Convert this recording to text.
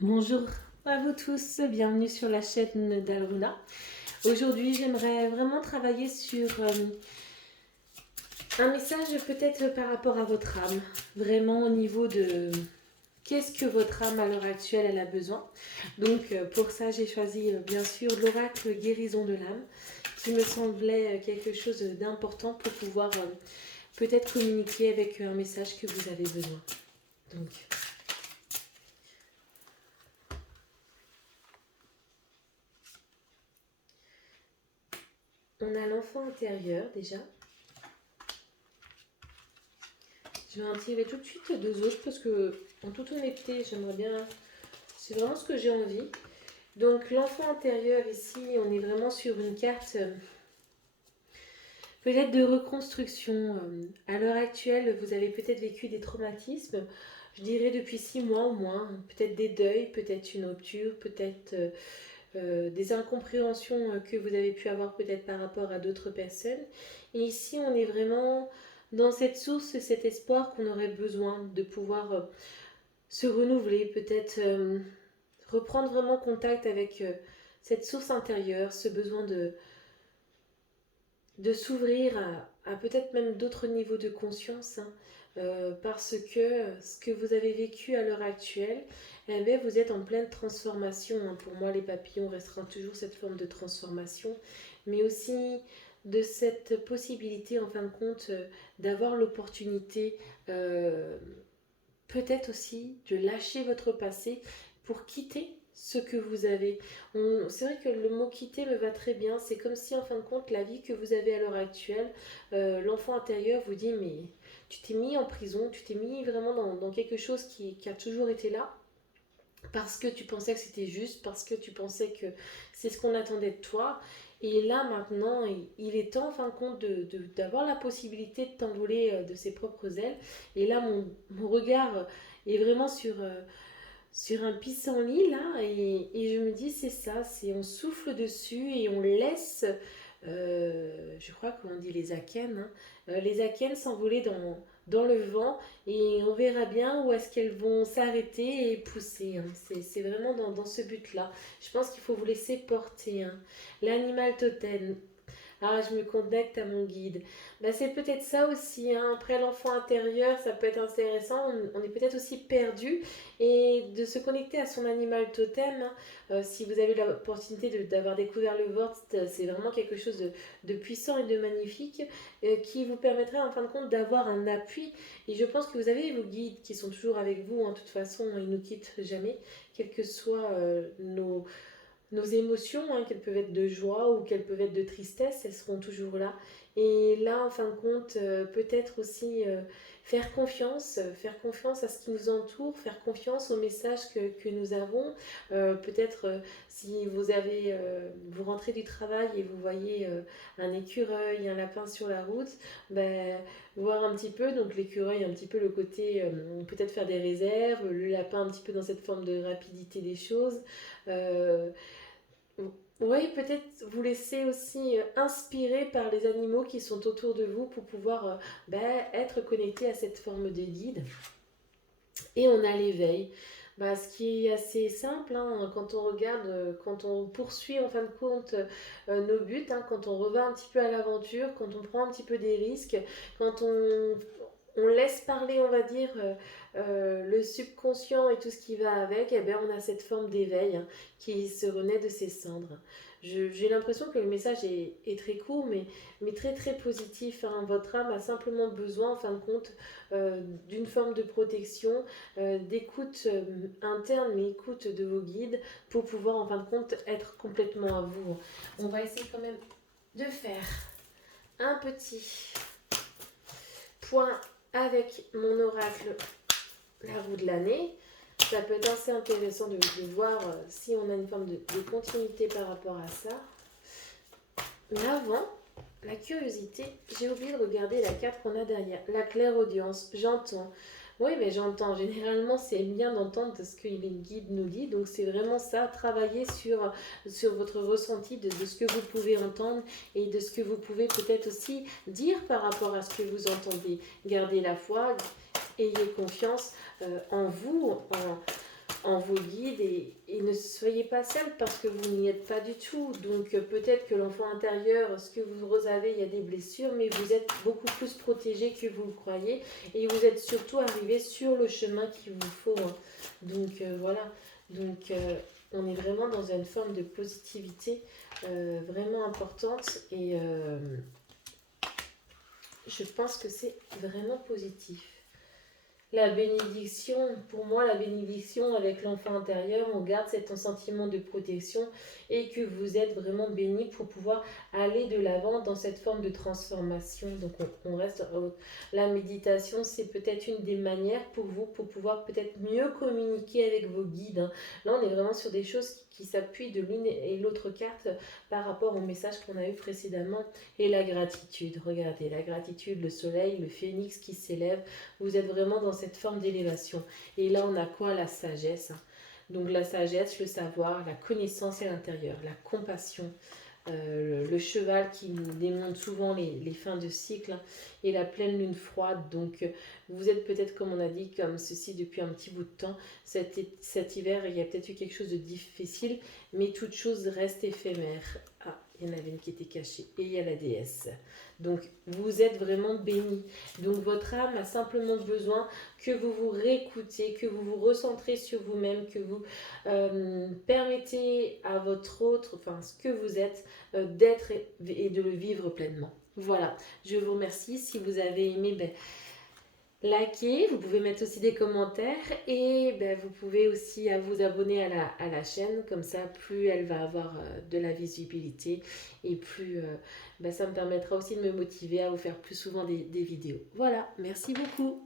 Bonjour à vous tous, bienvenue sur la chaîne d'Alruna. Aujourd'hui, j'aimerais vraiment travailler sur un message peut-être par rapport à votre âme, vraiment au niveau de qu'est-ce que votre âme à l'heure actuelle elle a besoin. Donc pour ça, j'ai choisi bien sûr l'oracle guérison de l'âme, qui me semblait quelque chose d'important pour pouvoir peut-être communiquer avec un message que vous avez besoin. Donc, on a l'enfant intérieur déjà. Je vais en tirer tout de suite deux autres parce que, en toute honnêteté, j'aimerais bien. C'est vraiment ce que j'ai envie. Donc, l'enfant intérieur, ici, on est vraiment sur une carte peut-être de reconstruction. À l'heure actuelle, vous avez peut-être vécu des traumatismes, je dirais depuis 6 mois au moins. Peut-être des deuils, peut-être une rupture, peut-être des incompréhensions que vous avez pu avoir peut-être par rapport à d'autres personnes. Et ici, on est vraiment dans cette source, cet espoir qu'on aurait besoin de pouvoir se renouveler, peut-être reprendre vraiment contact avec cette source intérieure, ce besoin de s'ouvrir à peut-être même d'autres niveaux de conscience, hein, parce que ce que vous avez vécu à l'heure actuelle, eh bien, vous êtes en pleine transformation, hein. Pour moi, les papillons resteront toujours cette forme de transformation, mais aussi de cette possibilité, en fin de compte, d'avoir l'opportunité, peut-être aussi, de lâcher votre passé pour quitter ce que vous avez. C'est vrai que le mot quitter me va très bien. C'est comme si en fin de compte la vie que vous avez à l'heure actuelle, l'enfant intérieur vous dit mais tu t'es mis en prison, tu t'es mis vraiment dans quelque chose qui a toujours été là. Parce que tu pensais que c'était juste, parce que tu pensais que c'est ce qu'on attendait de toi. Et là maintenant, il est temps en fin de compte d'avoir la possibilité de t'envoler de ses propres ailes. Et là, mon regard est vraiment sur un pissenlit là et je me dis c'est ça, c'est on souffle dessus et on laisse, je crois qu'on dit les akènes, hein, les akènes s'envoler dans le vent et on verra bien où est-ce qu'elles vont s'arrêter et pousser, hein. C'est vraiment dans ce but-là. Je pense qu'il faut vous laisser porter, hein. L'animal totem. Ah, je me connecte à mon guide. Ben, c'est peut-être ça aussi, hein. Après l'enfant intérieur, ça peut être intéressant. On est peut-être aussi perdu. Et de se connecter à son animal totem, hein, si vous avez l'opportunité d'avoir découvert le vôtre, c'est vraiment quelque chose de puissant et de magnifique qui vous permettrait en fin de compte d'avoir un appui. Et je pense que vous avez vos guides qui sont toujours avec vous. En toute façon, ils ne nous quittent jamais, quels que soient nos émotions, hein, qu'elles peuvent être de joie ou qu'elles peuvent être de tristesse, elles seront toujours là. Et là, en fin de compte, peut-être aussi faire confiance à ce qui nous entoure, faire confiance aux messages que nous avons. Peut-être si vous rentrez du travail et vous voyez un écureuil, un lapin sur la route, ben, voir un petit peu, donc l'écureuil un petit peu le côté, peut-être faire des réserves, le lapin un petit peu dans cette forme de rapidité des choses. Euh, oui, peut-être vous laisser aussi inspirer par les animaux qui sont autour de vous pour pouvoir être connecté à cette forme de guide. Et on a l'éveil. Bah, ce qui est assez simple, hein, quand on regarde, quand on poursuit en fin de compte nos buts, hein, quand on revient un petit peu à l'aventure, quand on prend un petit peu des risques, quand on laisse parler, on va dire, le subconscient et tout ce qui va avec, eh bien, on a cette forme d'éveil, hein, qui se renaît de ses cendres. J'ai l'impression que le message est très court, mais très très positif, hein. Votre âme a simplement besoin, en fin de compte, d'une forme de protection, d'écoute interne, mais écoute de vos guides, pour pouvoir, en fin de compte, être complètement à vous. On va essayer quand même de faire un petit point avec mon oracle, la roue de l'année. Ça peut être assez intéressant de voir si on a une forme de continuité par rapport à ça. Mais avant, la curiosité, j'ai oublié de regarder la carte qu'on a derrière. La clairaudience, j'entends. Oui, mais j'entends. Généralement, c'est bien d'entendre ce que les guides nous disent. Donc, c'est vraiment ça, travailler sur votre ressenti de ce que vous pouvez entendre et de ce que vous pouvez peut-être aussi dire par rapport à ce que vous entendez. Gardez la foi, ayez confiance en vous, en vos guides et ne soyez pas seul parce que vous n'y êtes pas du tout. Donc peut-être que l'enfant intérieur, ce que vous avez, il y a des blessures, mais vous êtes beaucoup plus protégé que vous le croyez et vous êtes surtout arrivé sur le chemin qu'il vous faut. Hein. Donc voilà, donc on est vraiment dans une forme de positivité vraiment importante et je pense que c'est vraiment positif. La bénédiction, pour moi, la bénédiction avec l'enfant intérieur, on garde cet sentiment de protection et que vous êtes vraiment béni pour pouvoir aller de l'avant dans cette forme de transformation. Donc on reste. La méditation, c'est peut-être une des manières pour vous pour pouvoir peut-être mieux communiquer avec vos guides. Hein. Là, on est vraiment sur des choses qui s'appuient de l'une et l'autre carte par rapport au message qu'on a eu précédemment. Et la gratitude, regardez, la gratitude, le soleil, le phénix qui s'élève. Vous êtes vraiment dans cette forme d'élévation. Et là, on a quoi? La sagesse. Donc la sagesse, le savoir, la connaissance à l'intérieur, la compassion, le cheval qui nous démontre souvent les fins de cycle et la pleine lune froide. Donc vous êtes peut-être, comme on a dit, comme ceci depuis un petit bout de temps. Cet hiver, il y a peut-être eu quelque chose de difficile, mais toute chose reste éphémère. Ah, il y en avait une qui était cachée. Et il y a la déesse. Donc vous êtes vraiment bénis. Donc votre âme a simplement besoin que vous vous réécoutez, que vous vous recentrez sur vous-même, que vous permettez à votre autre, enfin ce que vous êtes, d'être et de le vivre pleinement. Voilà, je vous remercie. Si vous avez aimé, likez, vous pouvez mettre aussi des commentaires et vous pouvez aussi vous abonner à la chaîne, comme ça plus elle va avoir de la visibilité et plus ça me permettra aussi de me motiver à vous faire plus souvent des vidéos. Voilà, merci beaucoup.